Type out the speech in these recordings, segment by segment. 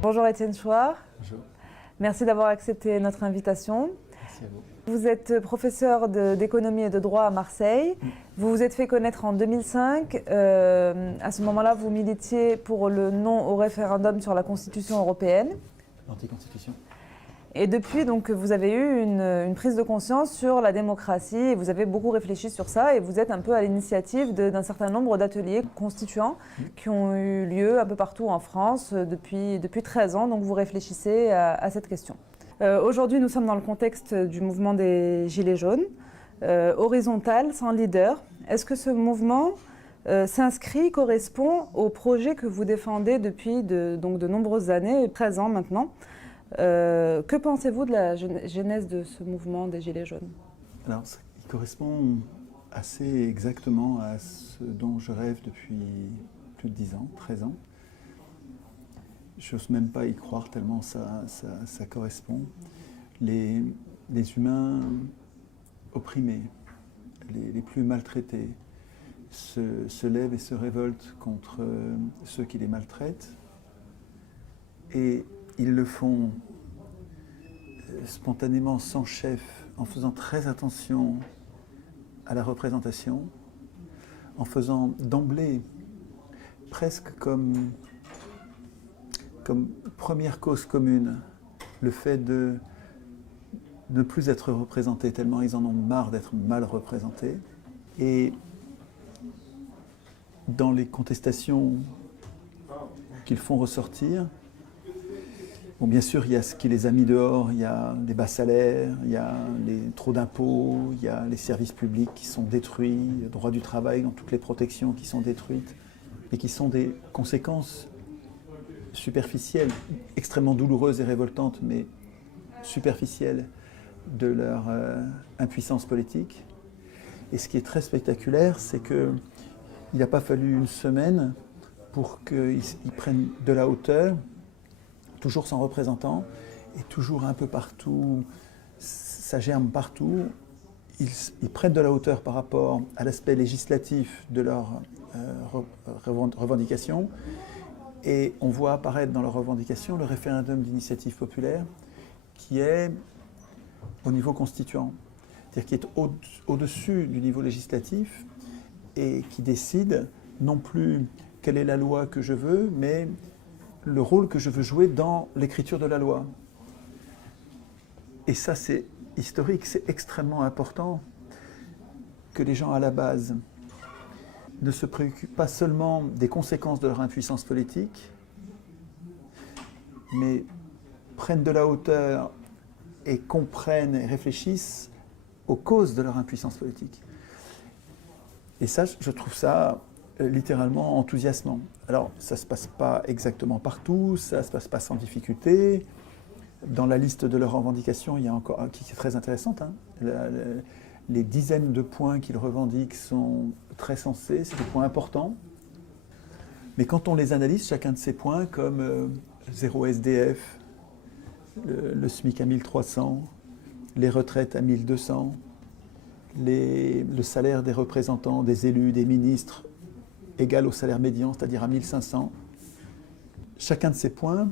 Bonjour Étienne Chouard. Bonjour. Merci d'avoir accepté notre invitation. Merci à vous. Vous êtes professeur d'économie et de droit à Marseille. Vous vous êtes fait connaître en 2005. À ce moment-là, vous militiez pour le non au référendum sur la Constitution européenne. L'anticonstitution. Et depuis, donc, vous avez eu une prise de conscience sur la démocratie et vous avez beaucoup réfléchi sur ça et vous êtes un peu à l'initiative d'un certain nombre d'ateliers constituants qui ont eu lieu un peu partout en France depuis 13 ans. Donc vous réfléchissez à cette question. Aujourd'hui, nous sommes dans le contexte du mouvement des Gilets jaunes, horizontal, sans leader. Est-ce que ce mouvement s'inscrit, correspond au projet que vous défendez depuis de nombreuses années, 13 ans maintenant? Que pensez-vous de la genèse de ce mouvement des Gilets jaunes? Alors, il correspond assez exactement à ce dont je rêve depuis plus de 10 ans, 13 ans. Je n'ose même pas y croire tellement ça correspond. Les humains opprimés, les plus maltraités, se lèvent et se révoltent contre ceux qui les maltraitent. Et ils le font spontanément, sans chef, en faisant très attention à la représentation, en faisant d'emblée, presque comme première cause commune, le fait de ne plus être représentés, tellement ils en ont marre d'être mal représentés. Et dans les contestations qu'ils font ressortir, bon, bien sûr, il y a ce qui les a mis dehors, il y a les bas salaires, il y a les trop d'impôts, il y a les services publics qui sont détruits, le droit du travail, dans toutes les protections qui sont détruites, et qui sont des conséquences superficielles, extrêmement douloureuses et révoltantes, mais superficielles de leur impuissance politique. Et ce qui est très spectaculaire, c'est qu'il n'a pas fallu une semaine pour qu'ils prennent de la hauteur, toujours sans représentant, et toujours un peu partout, ça germe partout. Ils prennent de la hauteur par rapport à l'aspect législatif de leurs revendications, et on voit apparaître dans leurs revendications le référendum d'initiative populaire qui est au niveau constituant, c'est-à-dire qui est au-dessus du niveau législatif et qui décide non plus quelle est la loi que je veux, mais le rôle que je veux jouer dans l'écriture de la loi. Et ça, c'est historique, c'est extrêmement important que les gens à la base ne se préoccupent pas seulement des conséquences de leur impuissance politique, mais prennent de la hauteur et comprennent et réfléchissent aux causes de leur impuissance politique. Et ça, je trouve ça littéralement enthousiasmant. Alors, ça ne se passe pas exactement partout, ça ne se passe pas sans difficulté. Dans la liste de leurs revendications, il y a encore un qui est très intéressante. Les dizaines de points qu'ils revendiquent sont très sensés, c'est des points importants. Mais quand on les analyse, chacun de ces points, comme zéro SDF, le SMIC à 1300, les retraites à 1200, le salaire des représentants, des élus, des ministres, égal au salaire médian, c'est-à-dire à 1500. Chacun de ces points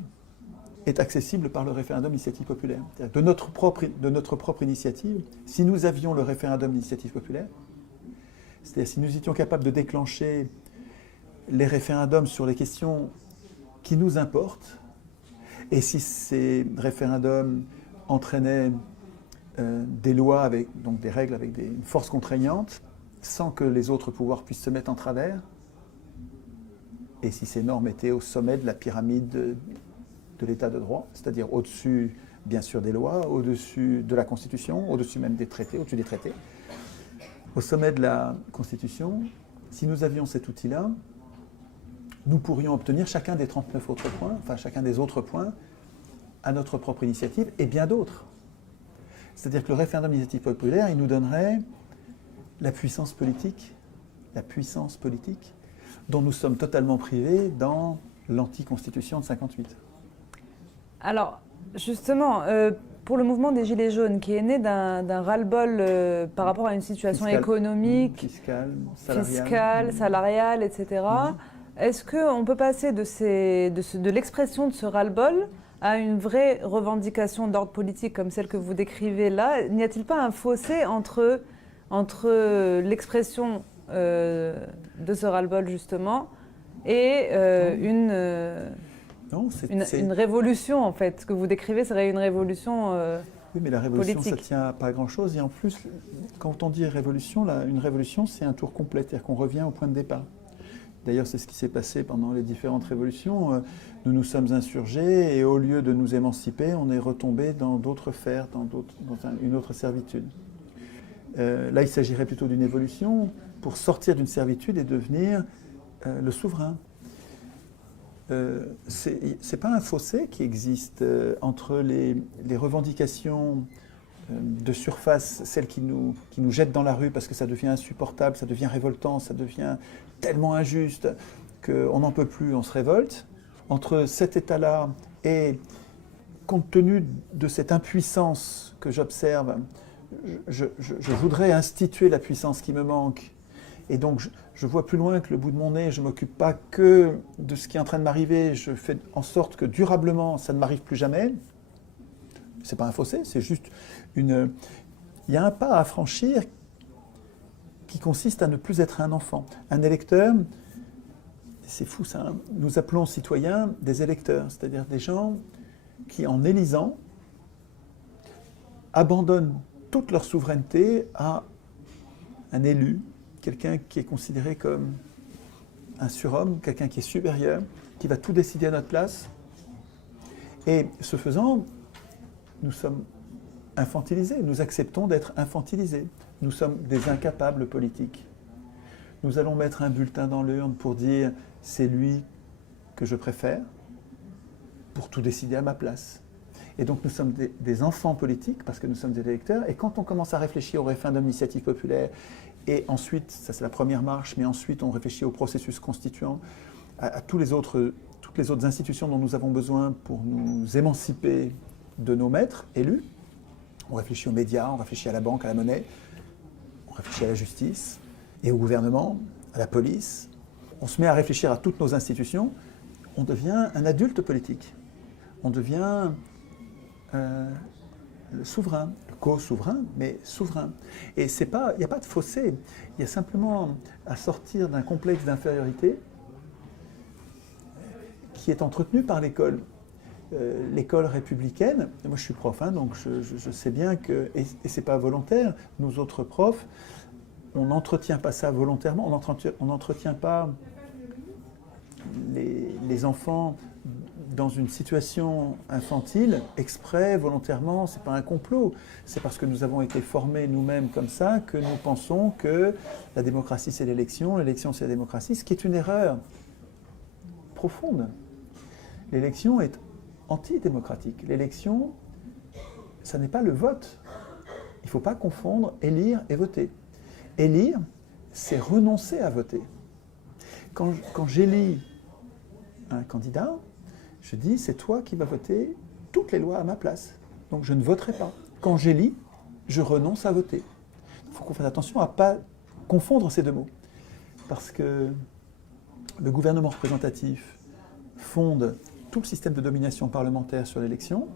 est accessible par le référendum d'initiative populaire. De notre propre initiative, si nous avions le référendum d'initiative populaire, c'est-à-dire si nous étions capables de déclencher les référendums sur les questions qui nous importent, et si ces référendums entraînaient des lois, donc des règles avec une force contraignante, sans que les autres pouvoirs puissent se mettre en travers, et si ces normes étaient au sommet de la pyramide de l'état de droit, c'est-à-dire au-dessus, bien sûr, des lois, au-dessus de la Constitution, au-dessus même des traités, au-dessus des traités, au sommet de la Constitution, si nous avions cet outil-là, nous pourrions obtenir chacun des 39 autres points, enfin chacun des autres points, à notre propre initiative, et bien d'autres. C'est-à-dire que le référendum d'initiative populaire, il nous donnerait la puissance politique dont nous sommes totalement privés dans l'anticonstitution de 58. Alors, justement, pour le mouvement des Gilets jaunes, qui est né d'un ras-le-bol par rapport à une situation économique, fiscale, salariale, etc., Est-ce qu'on peut passer de l'expression de ce ras-le-bol à une vraie revendication d'ordre politique comme celle que vous décrivez là? N'y a-t-il pas un fossé entre l'expression de ce ras-le-bol justement et Non, une révolution en fait? Ce que vous décrivez serait une révolution oui, mais la révolution, politique. ça tient à pas grand-chose. Et en plus, quand on dit révolution, une révolution, c'est un tour complet, c'est-à-dire qu'on revient au point de départ. D'ailleurs, c'est ce qui s'est passé pendant les différentes révolutions. Nous nous sommes insurgés et au lieu de nous émanciper, on est retombé dans d'autres fers, dans une autre servitude. Là, il s'agirait plutôt d'une évolution pour sortir d'une servitude et devenir le souverain. C'est pas un fossé qui existe entre les revendications de surface, celles qui nous jettent dans la rue parce que ça devient insupportable, ça devient révoltant, ça devient tellement injuste qu'on n'en peut plus, on se révolte. Entre cet état-là et, compte tenu de cette impuissance que j'observe, je voudrais instituer la puissance qui me manque. Et donc, je vois plus loin que le bout de mon nez, je ne m'occupe pas que de ce qui est en train de m'arriver, je fais en sorte que durablement, ça ne m'arrive plus jamais. Ce n'est pas un fossé, c'est juste il y a un pas à franchir qui consiste à ne plus être un enfant. Un électeur, c'est fou ça, hein, nous appelons citoyens des électeurs, c'est-à-dire des gens qui, en élisant, abandonnent toute leur souveraineté à un élu, quelqu'un qui est considéré comme un surhomme, quelqu'un qui est supérieur, qui va tout décider à notre place. Et ce faisant, nous sommes infantilisés, nous acceptons d'être infantilisés. Nous sommes des incapables politiques. Nous allons mettre un bulletin dans l'urne pour dire « c'est lui que je préfère », pour tout décider à ma place. Et donc nous sommes des enfants politiques parce que nous sommes des électeurs. Et quand on commence à réfléchir au référendum d'initiative populaire, et ensuite, ça c'est la première marche, mais ensuite on réfléchit au processus constituant, à toutes les autres institutions dont nous avons besoin pour nous émanciper de nos maîtres élus. On réfléchit aux médias, on réfléchit à la banque, à la monnaie, on réfléchit à la justice et au gouvernement, à la police. On se met à réfléchir à toutes nos institutions. On devient un adulte politique. On devient le souverain, le co-souverain, mais souverain. Et il n'y a pas de fossé. Il y a simplement à sortir d'un complexe d'infériorité qui est entretenu par l'école. L'école républicaine, moi je suis prof, hein, donc je sais bien que, et ce n'est pas volontaire, nous autres profs, on n'entretient pas ça volontairement, on n'entretient pas les enfants dans une situation infantile, exprès, volontairement, ce n'est pas un complot, c'est parce que nous avons été formés nous-mêmes comme ça que nous pensons que la démocratie c'est l'élection c'est la démocratie, ce qui est une erreur profonde. L'élection est antidémocratique. L'élection, ça n'est pas le vote. Il ne faut pas confondre élire et voter. Élire, c'est renoncer à voter. Quand j'élis un candidat, je dis c'est toi qui vas voter toutes les lois à ma place. Donc je ne voterai pas. Quand j'élis, je renonce à voter. Il faut qu'on fasse attention à ne pas confondre ces deux mots. Parce que le gouvernement représentatif fonde tout le système de domination parlementaire sur l'élection.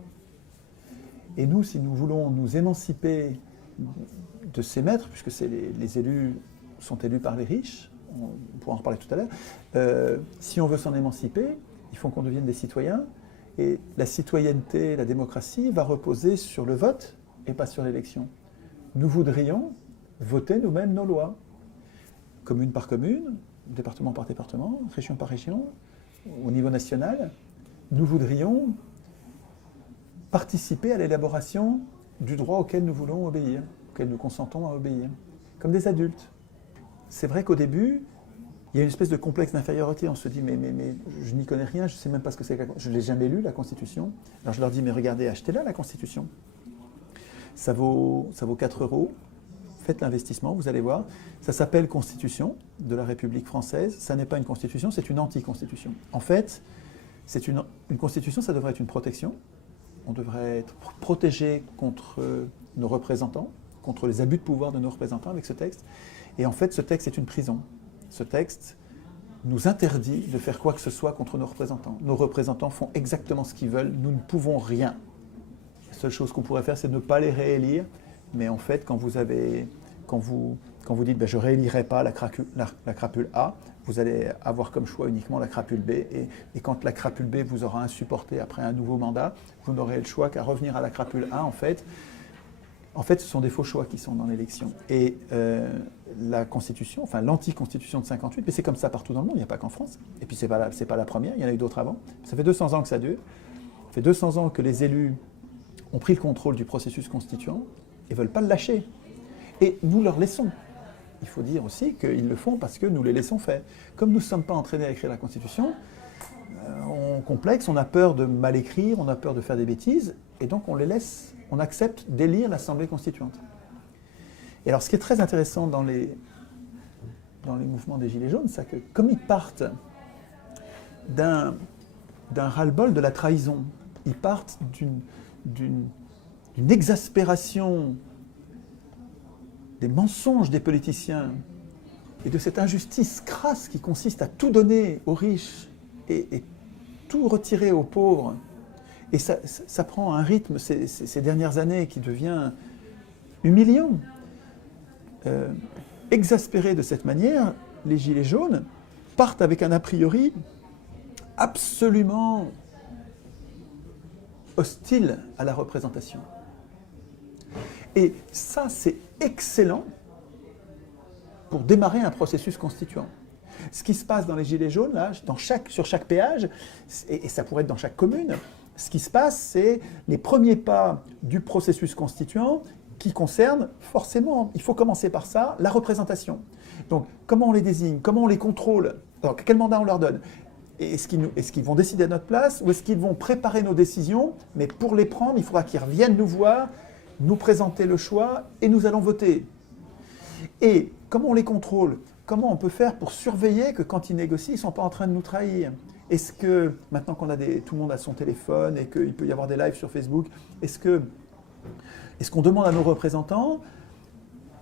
Et nous, si nous voulons nous émanciper de ces maîtres, puisque les élus sont élus par les riches, on pourra en reparler tout à l'heure, si on veut s'en émanciper, il faut qu'on devienne des citoyens. Et la citoyenneté, la démocratie, va reposer sur le vote et pas sur l'élection. Nous voudrions voter nous-mêmes nos lois, commune par commune, département par département, région par région, au niveau national. Nous voudrions participer à l'élaboration du droit auquel nous voulons obéir, auquel nous consentons à obéir, comme des adultes. C'est vrai qu'au début, il y a une espèce de complexe d'infériorité. On se dit, mais je n'y connais rien, je ne sais même pas ce que c'est que je ne l'ai jamais lu, la Constitution. Alors je leur dis, mais regardez, achetez-la, la Constitution. Ça vaut 4 €. Faites l'investissement, vous allez voir. Ça s'appelle Constitution de la République française. Ça n'est pas une constitution, c'est une anti-constitution. En fait, c'est une constitution, ça devrait être une protection. On devrait être protégé contre nos représentants, contre les abus de pouvoir de nos représentants avec ce texte. Et en fait, ce texte est une prison. Ce texte nous interdit de faire quoi que ce soit contre nos représentants. Nos représentants font exactement ce qu'ils veulent, nous ne pouvons rien. La seule chose qu'on pourrait faire, c'est de ne pas les réélire, mais en fait, quand vous dites je ne réélirai pas la crapule A, vous allez avoir comme choix uniquement la crapule B, et quand la crapule B vous aura insupporté après un nouveau mandat, vous n'aurez le choix qu'à revenir à la crapule A. En fait, ce sont des faux choix qui sont dans l'élection. Et la Constitution, enfin l'anti-constitution de 58, mais c'est comme ça partout dans le monde, il n'y a pas qu'en France. Et puis c'est pas la première, il y en a eu d'autres avant. Ça fait 200 ans que ça dure. Ça fait 200 ans que les élus ont pris le contrôle du processus constituant et ne veulent pas le lâcher. Et nous leur laissons. Il faut dire aussi qu'ils le font parce que nous les laissons faire. Comme nous ne sommes pas entraînés à écrire la Constitution, on complexe, on a peur de mal écrire, on a peur de faire des bêtises, et donc on les laisse, on accepte d'élire l'Assemblée constituante. Et alors ce qui est très intéressant dans les mouvements des Gilets jaunes, c'est que comme ils partent d'un ras-le-bol de la trahison, ils partent d'une exaspération des mensonges des politiciens et de cette injustice crasse qui consiste à tout donner aux riches et tout retirer aux pauvres. Et ça prend un rythme ces dernières années qui devient humiliant. Exaspérés de cette manière, les Gilets jaunes partent avec un a priori absolument hostile à la représentation. Et ça, c'est excellent pour démarrer un processus constituant. Ce qui se passe dans les Gilets jaunes, là, sur chaque péage, et ça pourrait être dans chaque commune, ce qui se passe, c'est les premiers pas du processus constituant qui concernent forcément, il faut commencer par ça, la représentation. Donc, comment on les désigne, comment on les contrôle, alors, quel mandat on leur donne. Est-ce qu'ils vont décider à notre place ou est-ce qu'ils vont préparer nos décisions? Mais pour les prendre, il faudra qu'ils reviennent nous voir, nous présenter le choix et nous allons voter. Et comment on les contrôle? Comment on peut faire pour surveiller que quand ils négocient, ils ne sont pas en train de nous trahir? Est-ce que, maintenant qu'on a tout le monde a son téléphone et qu'il peut y avoir des lives sur Facebook, est-ce qu'on demande à nos représentants,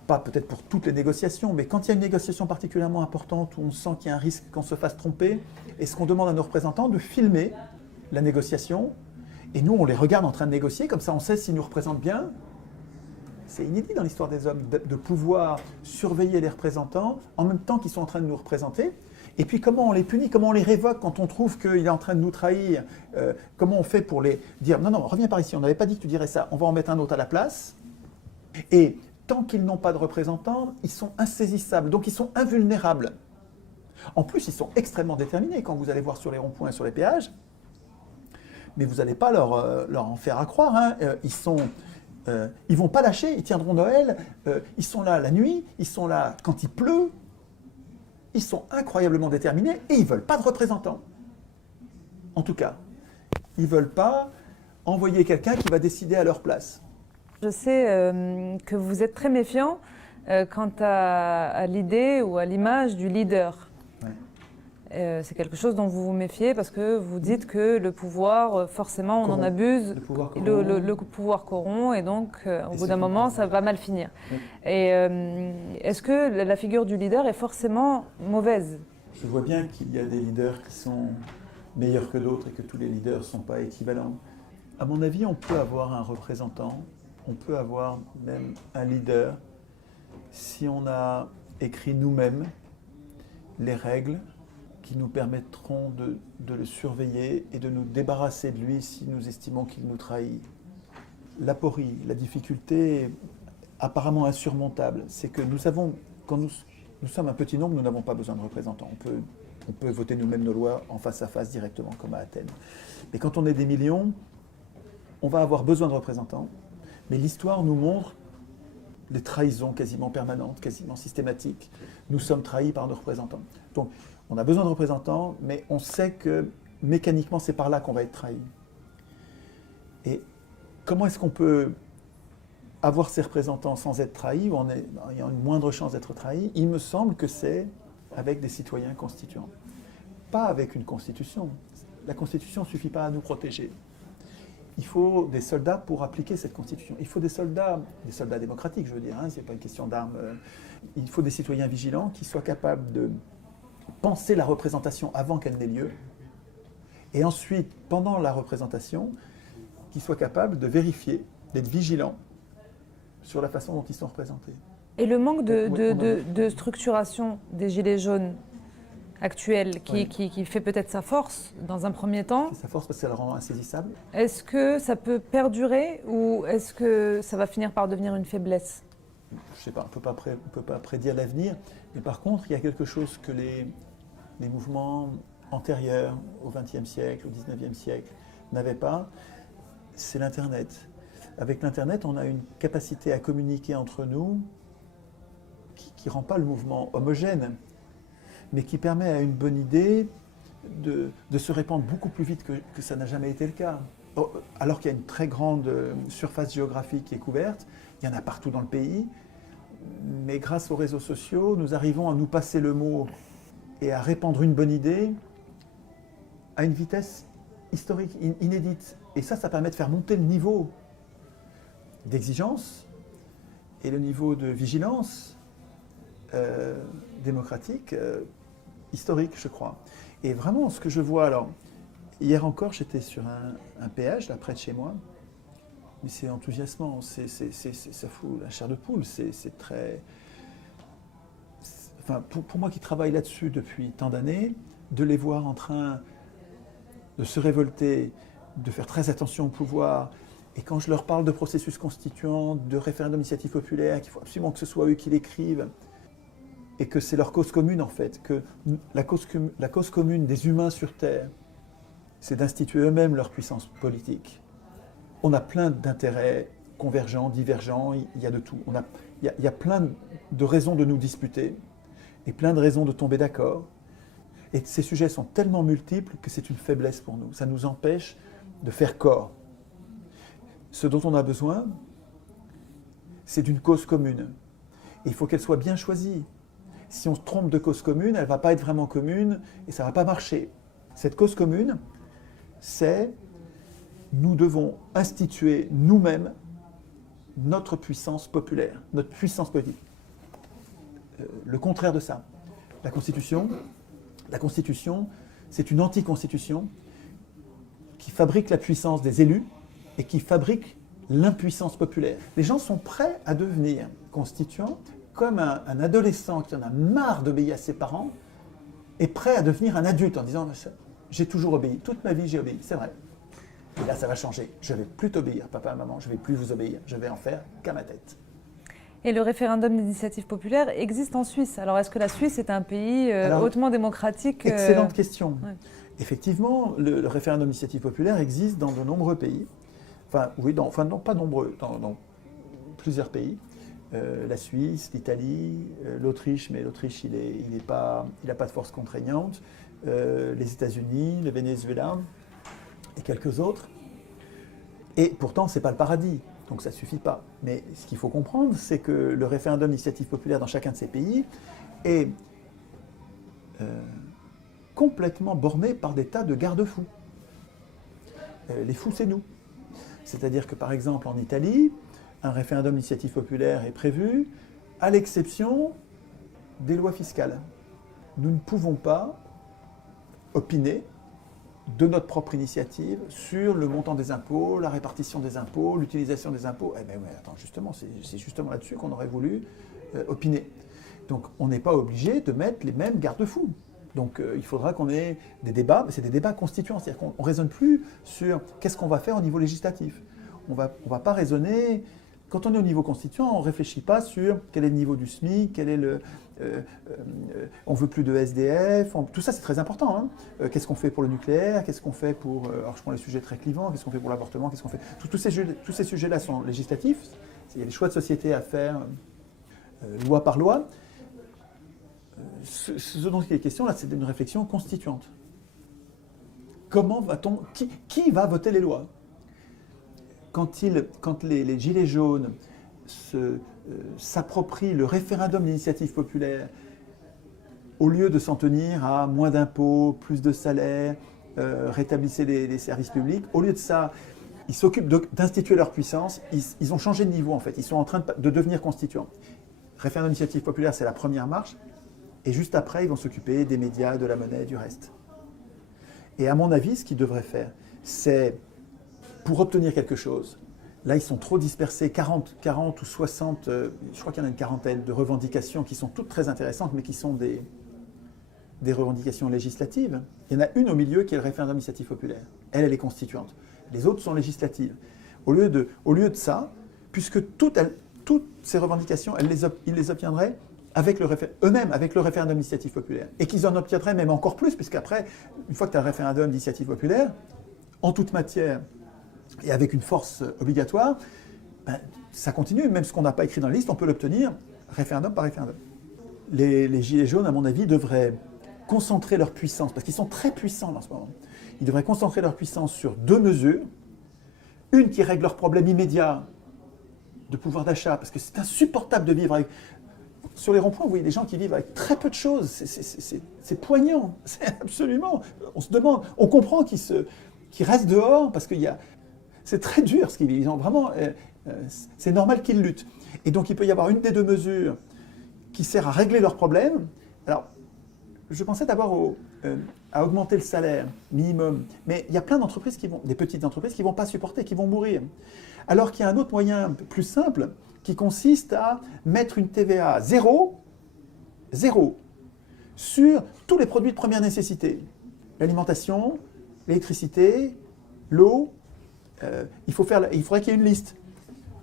pas peut-être pour toutes les négociations, mais quand il y a une négociation particulièrement importante où on sent qu'il y a un risque qu'on se fasse tromper, est-ce qu'on demande à nos représentants de filmer la négociation? Et nous, on les regarde en train de négocier, comme ça on sait s'ils nous représentent bien. C'est inédit dans l'histoire des hommes de pouvoir surveiller les représentants en même temps qu'ils sont en train de nous représenter. Et puis comment on les punit, comment on les révoque quand on trouve qu'il est en train de nous trahir, comment on fait pour les dire « Non, reviens par ici, on n'avait pas dit que tu dirais ça, on va en mettre un autre à la place ». Et tant qu'ils n'ont pas de représentants, ils sont insaisissables, donc ils sont invulnérables. En plus, ils sont extrêmement déterminés quand vous allez voir sur les ronds-points, sur les péages, mais vous n'allez pas leur en faire à croire, hein. Ils vont pas lâcher, ils tiendront Noël, ils sont là la nuit, ils sont là quand il pleut, ils sont incroyablement déterminés et ils ne veulent pas de représentants. En tout cas, ils ne veulent pas envoyer quelqu'un qui va décider à leur place. Je sais que vous êtes très méfiant quant à l'idée ou à l'image du leader. Ouais. C'est quelque chose dont vous vous méfiez parce que vous dites que le pouvoir, forcément, on en abuse, le pouvoir corrompt et donc au bout d'un moment, ça va mal finir. Oui. Et est-ce que la figure du leader est forcément mauvaise? Je vois bien qu'il y a des leaders qui sont meilleurs que d'autres et que tous les leaders ne sont pas équivalents. À mon avis, on peut avoir un représentant, on peut avoir même un leader si on a écrit nous-mêmes les règles qui nous permettront de le surveiller et de nous débarrasser de lui si nous estimons qu'il nous trahit. L'aporie, la difficulté apparemment insurmontable, c'est que quand nous sommes un petit nombre, nous n'avons pas besoin de représentants. On peut voter nous-mêmes nos lois en face à face directement, comme à Athènes. Mais quand on est des millions, on va avoir besoin de représentants. Mais l'histoire nous montre des trahisons quasiment permanentes, quasiment systématiques. Nous sommes trahis par nos représentants. Donc, on a besoin de représentants, mais on sait que mécaniquement, c'est par là qu'on va être trahi. Et comment est-ce qu'on peut avoir ces représentants sans être trahis, ou en ayant une moindre chance d'être trahi? Il me semble que c'est avec des citoyens constituants. Pas avec une constitution. La constitution ne suffit pas à nous protéger. Il faut des soldats pour appliquer cette constitution. Il faut des soldats démocratiques, je veux dire, hein, ce n'est pas une question d'armes. Il faut des citoyens vigilants qui soient capables de penser la représentation avant qu'elle n'ait lieu, et ensuite, pendant la représentation, qu'ils soient capables de vérifier, d'être vigilants sur la façon dont ils sont représentés. Et le manque de structuration des Gilets jaunes actuels, qui fait peut-être sa force dans un premier temps. C'est sa force parce que ça le rend insaisissable. Est-ce que ça peut perdurer ou est-ce que ça va finir par devenir une faiblesse? Je ne sais pas, on ne peut pas prédire l'avenir, mais par contre, il y a quelque chose que les mouvements antérieurs au XXe siècle, au XIXe siècle, n'avaient pas, c'est l'Internet. Avec l'Internet, on a une capacité à communiquer entre nous qui ne rend pas le mouvement homogène, mais qui permet à une bonne idée de se répandre beaucoup plus vite que ça n'a jamais été le cas. Alors qu'il y a une très grande surface géographique qui est couverte, il y en a partout dans le pays, mais grâce aux réseaux sociaux, nous arrivons à nous passer le mot et à répandre une bonne idée à une vitesse historique, inédite. Et ça permet de faire monter le niveau d'exigence et le niveau de vigilance démocratique historique, je crois. Et vraiment, ce que je vois, alors, hier encore, j'étais sur un péage, là, près de chez moi, mais c'est enthousiasmant, ça fout la chair de poule, c'est très... Enfin, pour moi qui travaille là-dessus depuis tant d'années, de les voir en train de se révolter, de faire très attention au pouvoir, et quand je leur parle de processus constituant, de référendum d'initiative populaire, qu'il faut absolument que ce soit eux qui l'écrivent, et que c'est leur cause commune en fait, que la cause commune des humains sur Terre, c'est d'instituer eux-mêmes leur puissance politique. On a plein d'intérêts convergents, divergents, il y a de tout. Il y a plein de raisons de nous disputer, et plein de raisons de tomber d'accord. Et ces sujets sont tellement multiples que c'est une faiblesse pour nous. Ça nous empêche de faire corps. Ce dont on a besoin, c'est d'une cause commune. Et il faut qu'elle soit bien choisie. Si on se trompe de cause commune, elle ne va pas être vraiment commune et ça ne va pas marcher. Cette cause commune, c'est nous devons instituer nous-mêmes notre puissance populaire, notre puissance politique. Le contraire de ça, la Constitution, c'est une anti-constitution qui fabrique la puissance des élus et qui fabrique l'impuissance populaire. Les gens sont prêts à devenir constituants comme un adolescent qui en a marre d'obéir à ses parents est prêt à devenir un adulte en disant « j'ai toujours obéi, toute ma vie j'ai obéi, c'est vrai. Et là ça va changer, je ne vais plus t'obéir, papa et maman, je ne vais plus vous obéir, je vais en faire qu'à ma tête. » Et le référendum d'initiative populaire existe en Suisse. Alors est-ce que la Suisse est un pays hautement démocratique Excellente question. Ouais. Effectivement, le référendum d'initiative populaire existe dans de nombreux pays. Enfin, oui, pas nombreux, dans plusieurs pays. La Suisse, l'Italie, l'Autriche, mais l'Autriche, il n'a pas de force contraignante. Les États-Unis, le Venezuela et quelques autres. Et pourtant, ce n'est pas le paradis, donc ça ne suffit pas. Mais ce qu'il faut comprendre, c'est que le référendum d'initiative populaire dans chacun de ces pays est complètement borné par des tas de garde-fous. Les fous, c'est nous. C'est-à-dire que, par exemple, en Italie, un référendum d'initiative populaire est prévu, à l'exception des lois fiscales. Nous ne pouvons pas opiner de notre propre initiative sur le montant des impôts, la répartition des impôts, l'utilisation des impôts. Eh bien, ouais, attends, justement, c'est justement là-dessus qu'on aurait voulu opiner. Donc, on n'est pas obligé de mettre les mêmes garde-fous. Donc, il faudra qu'on ait des débats, mais c'est des débats constituants. C'est-à-dire qu'on ne raisonne plus sur qu'est-ce qu'on va faire au niveau législatif. On va pas raisonner. Quand on est au niveau constituant, on ne réfléchit pas sur quel est le niveau du SMIC, quel est le... on ne veut plus de SDF, tout ça c'est très important. Hein. Qu'est-ce qu'on fait pour le nucléaire, qu'est-ce qu'on fait pour... alors je prends les sujets très clivants, qu'est-ce qu'on fait pour l'avortement, qu'est-ce qu'on fait... Tous ces sujets-là sont législatifs, il y a des choix de société à faire loi par loi. Ce dont il est question là, c'est une réflexion constituante. Comment va-t-on... Qui va voter les lois ? Quand les Gilets jaunes s'approprient le référendum d'initiative populaire, au lieu de s'en tenir à moins d'impôts, plus de salaires, rétablissez les services publics, au lieu de ça, ils s'occupent d'instituer leur puissance, ils ont changé de niveau en fait, ils sont en train de devenir constituants. Référendum d'initiative populaire, c'est la première marche, Et juste après, ils vont s'occuper des médias, de la monnaie, du reste. Et à mon avis, ce qu'ils devraient faire, c'est, pour obtenir quelque chose, là, ils sont trop dispersés, 40 ou 60, je crois qu'il y en a une quarantaine de revendications qui sont toutes très intéressantes, mais qui sont des revendications législatives. Il y en a une au milieu qui est le référendum d'initiative populaire. Elle est constituante. Les autres sont législatives. Au lieu de ça, puisque toutes ces revendications, ils les obtiendraient eux-mêmes avec le référendum d'initiative populaire. Et qu'ils en obtiendraient même encore plus, puisqu'après, une fois que tu as le référendum d'initiative populaire, en toute matière et avec une force obligatoire, ben, ça continue. Même ce qu'on n'a pas écrit dans la liste, on peut l'obtenir référendum par référendum. Les Gilets jaunes, à mon avis, devraient concentrer leur puissance, parce qu'ils sont très puissants en ce moment. Ils devraient concentrer leur puissance sur 2 mesures. Une qui règle leurs problèmes immédiats de pouvoir d'achat, parce que c'est insupportable de vivre avec... Sur les ronds-points, vous voyez des gens qui vivent avec très peu de choses. C'est poignant. C'est absolument... On se demande... On comprend qu'ils restent dehors, parce qu'il y a... C'est très dur ce qu'ils vivent. Ils ont vraiment... c'est normal qu'ils luttent. Et donc, il peut y avoir une des 2 mesures qui sert à régler leurs problèmes. Alors, je pensais d'abord à augmenter le salaire minimum. Mais il y a plein d'entreprises des petites entreprises qui ne vont pas supporter, qui vont mourir. Alors qu'il y a un autre moyen plus simple qui consiste à mettre une TVA zéro, sur tous les produits de première nécessité. L'alimentation, l'électricité, l'eau. Il faudrait qu'il y ait une liste.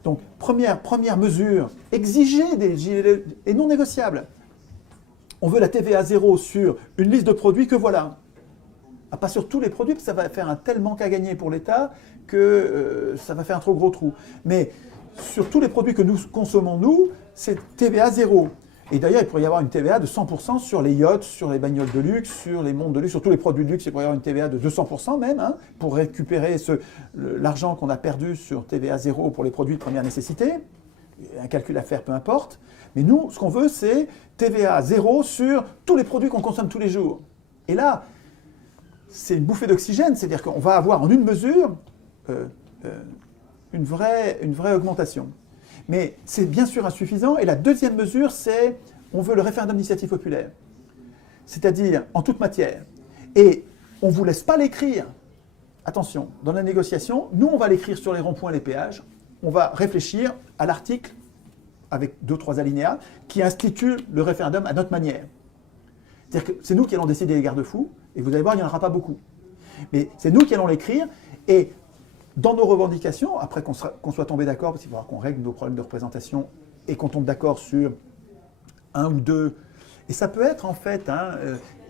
Donc, première mesure, exiger des gilets et non négociable. On veut la TVA zéro sur une liste de produits que voilà. Ah, pas sur tous les produits, parce que ça va faire un tel manque à gagner pour l'État que ça va faire un trop gros trou. Mais sur tous les produits que nous consommons, nous, c'est TVA zéro. Et d'ailleurs, il pourrait y avoir une TVA de 100% sur les yachts, sur les bagnoles de luxe, sur les montres de luxe, sur tous les produits de luxe. Il pourrait y avoir une TVA de 200% même, hein, pour récupérer l'argent qu'on a perdu sur TVA zéro pour les produits de première nécessité. Un calcul à faire, peu importe. Mais nous, ce qu'on veut, c'est TVA zéro sur tous les produits qu'on consomme tous les jours. Et là, c'est une bouffée d'oxygène, c'est-à-dire qu'on va avoir en une mesure une vraie augmentation. Mais c'est bien sûr insuffisant. Et la deuxième mesure, c'est on veut le référendum d'initiative populaire. C'est-à-dire en toute matière. Et on ne vous laisse pas l'écrire. Attention, dans la négociation, nous, on va l'écrire sur les ronds-points et les péages. On va réfléchir à l'article, avec 2-3 alinéas, qui institue le référendum à notre manière. C'est-à-dire que c'est nous qui allons décider les garde-fous, et vous allez voir, il n'y en aura pas beaucoup. Mais c'est nous qui allons l'écrire, et dans nos revendications, après qu'on soit tombé d'accord, parce qu'il va falloir qu'on règle nos problèmes de représentation, et qu'on tombe d'accord sur 1 ou 2, et ça peut être en fait,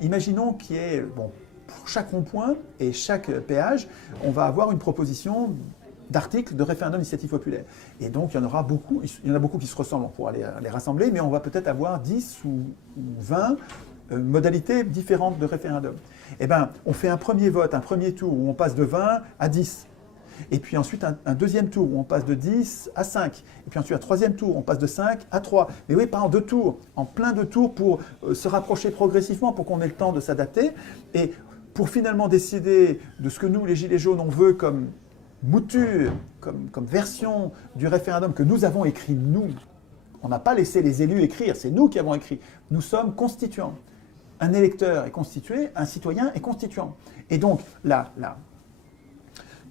imaginons qu'il y ait, bon, pour chaque rond-point et chaque péage, on va avoir une proposition d'articles de référendum d'initiative populaire. Et donc, il y en a beaucoup qui se ressemblent, on pourra les rassembler, mais on va peut-être avoir 10 ou 20 modalités différentes de référendum. Eh bien, on fait un premier vote, un premier tour où on passe de 20 à 10. Et puis ensuite, un deuxième tour où on passe de 10 à 5. Et puis ensuite, un troisième tour où on passe de 5 à 3. Mais oui, pas en 2 tours, en plein de tours pour se rapprocher progressivement, pour qu'on ait le temps de s'adapter. Et pour finalement décider de ce que nous, les Gilets jaunes, on veut comme mouture, comme version du référendum que nous avons écrit, nous. On n'a pas laissé les élus écrire, c'est nous qui avons écrit. Nous sommes constituants. Un électeur est constitué, un citoyen est constituant. Et donc, là,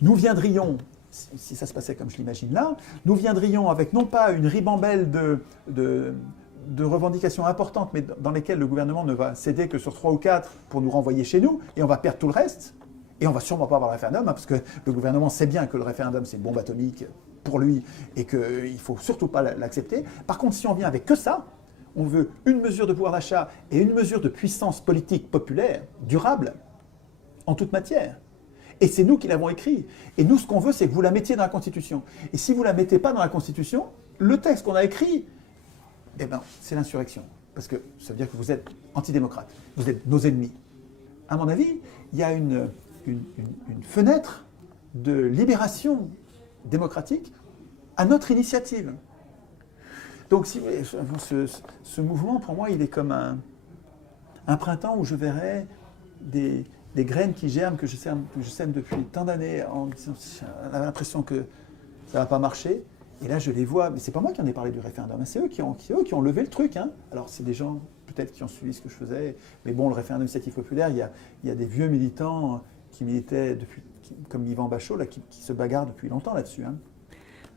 nous viendrions, si ça se passait comme je l'imagine là, nous viendrions avec non pas une ribambelle de revendications importantes, mais dans lesquelles le gouvernement ne va céder que sur 3 ou 4 pour nous renvoyer chez nous, et on va perdre tout le reste. Et on ne va sûrement pas avoir le référendum, parce que le gouvernement sait bien que le référendum, c'est une bombe atomique pour lui, et qu'il ne faut surtout pas l'accepter. Par contre, si on vient avec que ça, on veut une mesure de pouvoir d'achat et une mesure de puissance politique populaire, durable, en toute matière. Et c'est nous qui l'avons écrit. Et nous, ce qu'on veut, c'est que vous la mettiez dans la Constitution. Et si vous ne la mettez pas dans la Constitution, le texte qu'on a écrit, eh ben, c'est l'insurrection. Parce que ça veut dire que vous êtes antidémocrate. Vous êtes nos ennemis. À mon avis, il y a une fenêtre de libération démocratique à notre initiative. Donc, si vous voulez, ce mouvement, pour moi, il est comme un printemps où je verrai des graines qui germent, que je sème depuis tant d'années, en disant, on a l'impression que ça ne va pas marcher. Et là, je les vois, mais c'est pas moi qui en ai parlé du référendum, hein, c'est eux qui ont levé le truc. Hein. Alors, c'est des gens peut-être qui ont suivi ce que je faisais, mais bon, le référendum d'initiative populaire, il y a des vieux militants qui militaient depuis, comme Yvan Bachot, là, qui se bagarrent depuis longtemps là-dessus. Hein.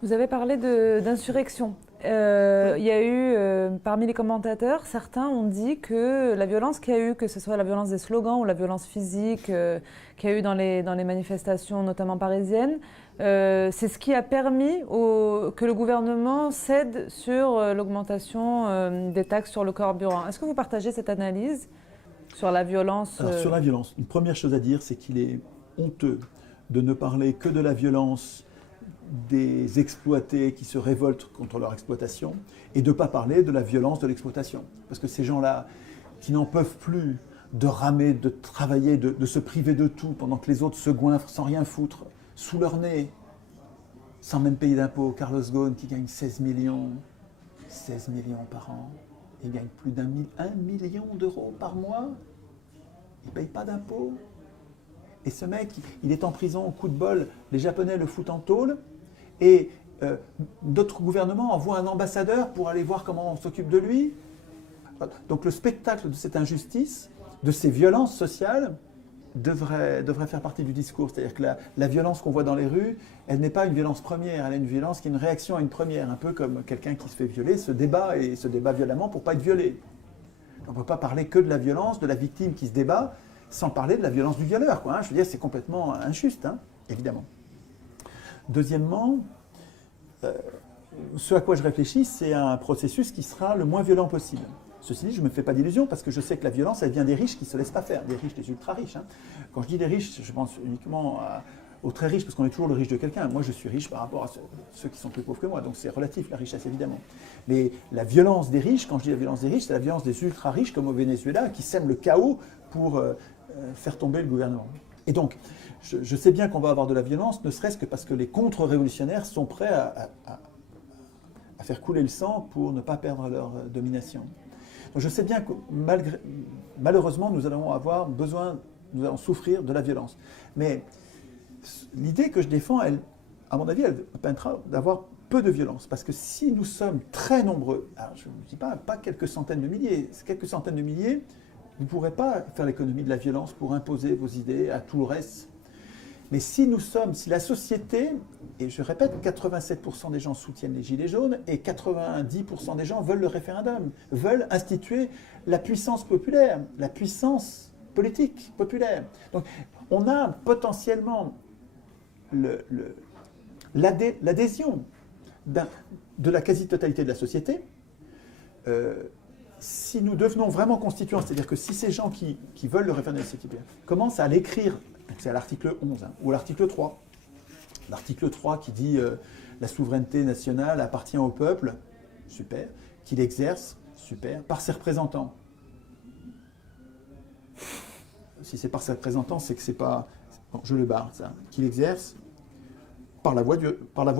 Vous avez parlé d'insurrection. Il y a eu, parmi les commentateurs, certains ont dit que la violence qu'il y a eu, que ce soit la violence des slogans ou la violence physique qu'il y a eu dans les manifestations, notamment parisiennes, c'est ce qui a permis que le gouvernement cède sur l'augmentation des taxes sur le carburant. Est-ce que vous partagez cette analyse sur la violence Alors, sur la violence, une première chose à dire, c'est qu'il est honteux de ne parler que de la violence des exploités qui se révoltent contre leur exploitation et de ne pas parler de la violence de l'exploitation. Parce que ces gens-là, qui n'en peuvent plus de ramer, de travailler, de se priver de tout pendant que les autres se goinfrent sans rien foutre, sous leur nez, sans même payer d'impôts. Carlos Ghosn qui gagne 16 millions par an, il gagne plus d'1 million d'euros par mois, il ne paye pas d'impôts. Et ce mec, il est en prison, au coup de bol, les Japonais le foutent en tôle, et d'autres gouvernements envoient un ambassadeur pour aller voir comment on s'occupe de lui. Donc le spectacle de cette injustice, de ces violences sociales, devrait faire partie du discours. C'est-à-dire que la violence qu'on voit dans les rues, elle n'est pas une violence première, elle est une violence qui est une réaction à une première, un peu comme quelqu'un qui se fait violer se débat violemment pour ne pas être violé. On ne peut pas parler que de la violence, de la victime qui se débat, sans parler de la violence du violeur. Quoi, hein. Je veux dire, c'est complètement injuste, hein, évidemment. Deuxièmement, ce à quoi je réfléchis, c'est un processus qui sera le moins violent possible. Ceci dit, je ne me fais pas d'illusions parce que je sais que la violence, elle vient des riches qui ne se laissent pas faire, des riches, des ultra-riches. Hein. Quand je dis des riches, je pense uniquement aux très riches, parce qu'on est toujours le riche de quelqu'un. Moi, je suis riche par rapport à ceux qui sont plus pauvres que moi, donc c'est relatif, la richesse, évidemment. Mais la violence des riches, quand je dis la violence des riches, c'est la violence des ultra-riches, comme au Venezuela, qui sèment le chaos pour faire tomber le gouvernement. Et donc, je sais bien qu'on va avoir de la violence, ne serait-ce que parce que les contre-révolutionnaires sont prêts à faire couler le sang pour ne pas perdre leur domination. Donc je sais bien que malheureusement, nous allons souffrir de la violence. Mais l'idée que je défends, elle, à mon avis, elle permettra d'avoir peu de violence. Parce que si nous sommes très nombreux, alors je ne dis pas quelques centaines de milliers, quelques centaines de milliers, vous ne pourrez pas faire l'économie de la violence pour imposer vos idées à tout le reste. Mais si la société, et je répète, 87% des gens soutiennent les Gilets jaunes et 90% des gens veulent le référendum, veulent instituer la puissance populaire, la puissance politique populaire. Donc on a potentiellement l'adhésion de la quasi-totalité de la société. Si nous devenons vraiment constituants, c'est-à-dire que si ces gens qui veulent le référendum commencent à l'écrire, c'est à l'article 11 hein, ou à l'article 3, l'article 3 qui dit la souveraineté nationale appartient au peuple, super, qu'il exerce, super, par ses représentants. Si c'est par ses représentants, c'est que c'est pas... Bon, je le barre, ça. Qu'il exerce par la voie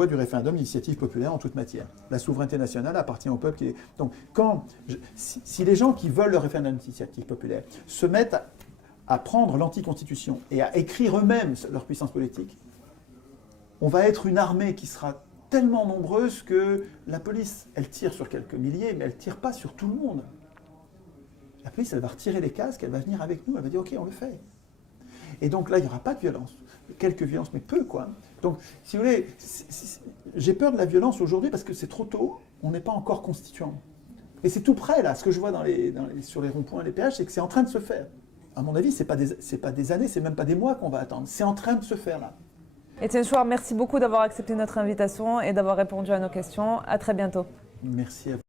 du référendum d'initiative populaire en toute matière. La souveraineté nationale appartient au peuple. Donc, si les gens qui veulent le référendum d'initiative populaire se mettent à prendre l'anticonstitution et à écrire eux-mêmes leur puissance politique, on va être une armée qui sera tellement nombreuse que la police, elle tire sur quelques milliers, mais elle ne tire pas sur tout le monde. La police, elle va retirer les casques, elle va venir avec nous, elle va dire « Ok, on le fait ». Et donc là, il n'y aura pas de violence. Quelques violences, mais peu, quoi. Donc, si vous voulez, j'ai peur de la violence aujourd'hui parce que c'est trop tôt, on n'est pas encore constituant. Et c'est tout près, là. Ce que je vois sur les ronds-points et les péages, c'est que c'est en train de se faire. À mon avis, ce n'est pas des années, c'est même pas des mois qu'on va attendre. C'est en train de se faire, là. Étienne Chouard, merci beaucoup d'avoir accepté notre invitation et d'avoir répondu à nos questions. À très bientôt. Merci à vous.